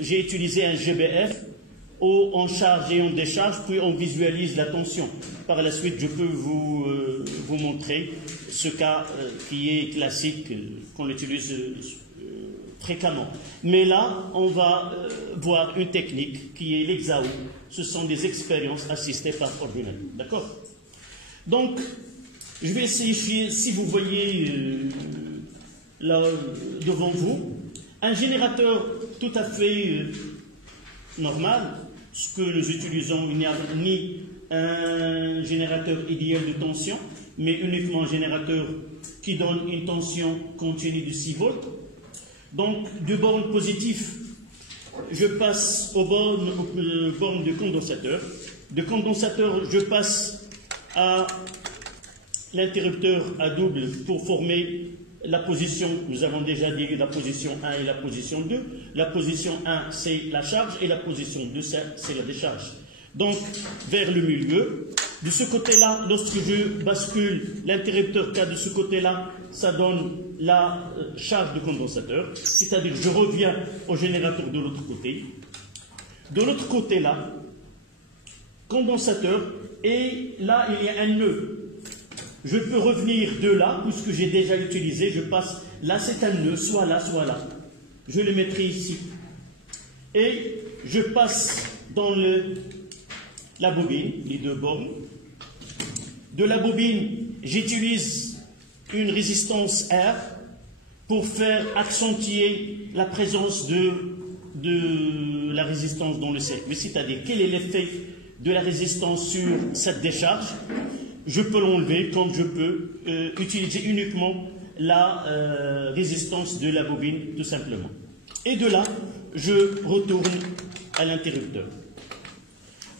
j'ai utilisé un GBF où on charge et on décharge, puis on visualise la tension. Par la suite, je peux vous montrer ce cas qui est classique, qu'on utilise fréquemment. Mais là, on va voir une technique qui est l'exAO. Ce sont des expériences assistées par ordinateur. D'accord? Donc, je vais essayer, si vous voyez là devant vous, un générateur tout à fait normal. Ce que nous utilisons, il n'y a ni un générateur idéal de tension, mais uniquement un générateur qui donne une tension continue de 6 volts. Donc, de borne positive, je passe aux bornes de condensateur. De condensateur, je passe à l'interrupteur à double pour former la position, nous avons déjà dit la position 1 et la position 2. La position 1, c'est la charge, et la position 2, c'est la décharge. Donc, vers le milieu. De ce côté-là, lorsque je bascule l'interrupteur K de ce côté-là, ça donne la charge de condensateur, c'est-à-dire je reviens au générateur de l'autre côté. De l'autre côté-là, condensateur, et là, il y a un nœud. Je peux revenir de là, puisque j'ai déjà utilisé, je passe, là c'est un nœud, soit là, soit là. Je le mettrai ici. Et je passe dans la bobine, les deux bornes. De la bobine, j'utilise une résistance R pour faire accentuer la présence de la résistance dans le circuit. C'est-à-dire, quel est l'effet de la résistance sur cette décharge? Je peux l'enlever comme je peux utiliser uniquement la résistance de la bobine, tout simplement. Et de là, je retourne à l'interrupteur.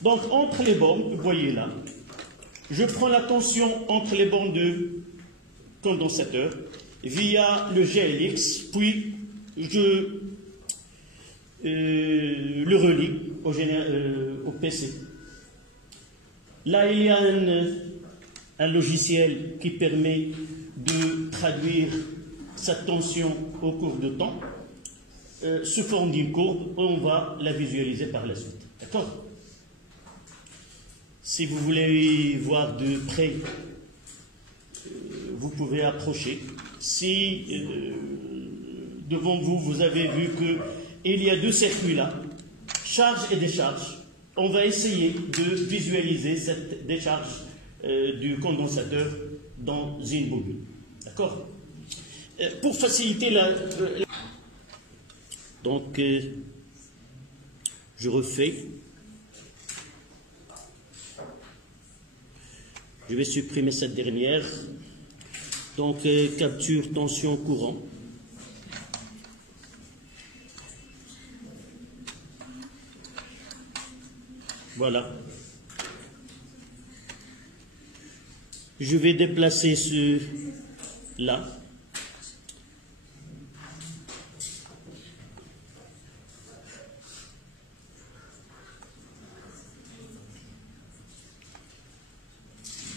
Donc, entre les bornes, vous voyez là, je prends la tension entre les bornes de condensateur via le GLX, puis je le relie au PC. Là, il y a un logiciel qui permet de traduire cette tension au cours de temps sous forme d'une courbe. On va la visualiser par la suite. D'accord? Si vous voulez voir de près, vous pouvez approcher. Si devant vous, vous avez vu qu'il y a deux circuits là, charge et décharge, on va essayer de visualiser cette décharge du condensateur dans une bobine. D'accord? Pour faciliter donc, je refais. Je vais supprimer cette dernière. Donc, capture tension courant. Voilà. Je vais déplacer là.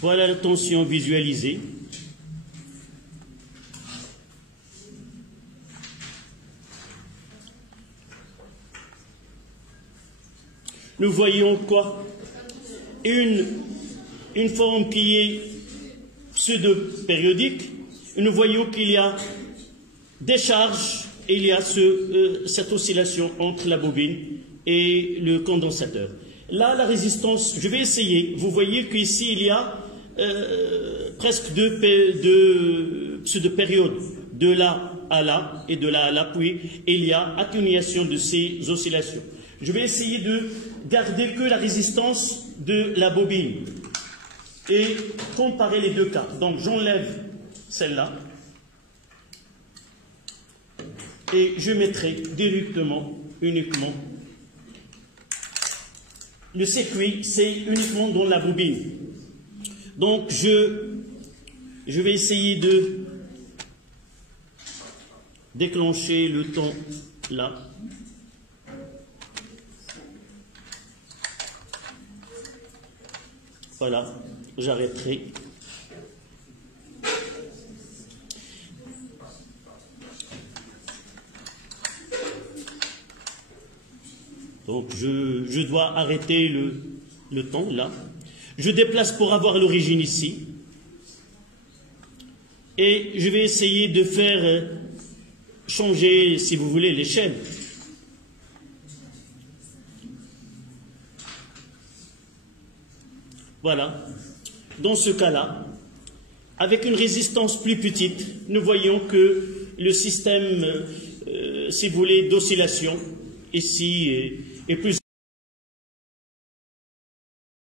Voilà la tension visualisée. Nous voyons quoi? Une forme qui est pseudo-périodique. Nous voyons qu'il y a des charges et il y a cette oscillation entre la bobine et le condensateur. Là, la résistance, je vais essayer. Vous voyez qu'ici, il y a presque deux pseudo-périodes, de là à là et de là à là, puis il y a atténuation de ces oscillations. Je vais essayer de garder que la résistance de la bobine et comparer les deux cas. Donc j'enlève celle-là et je mettrai directement, uniquement. Le circuit, c'est uniquement dans la bobine. Donc je vais essayer de déclencher le temps là. Voilà, j'arrêterai. Donc je dois arrêter le temps là. Je déplace pour avoir l'origine ici. Et je vais essayer de faire changer, si vous voulez, l'échelle. Voilà. Dans ce cas-là, avec une résistance plus petite, nous voyons que le système, si vous voulez, d'oscillation ici est plus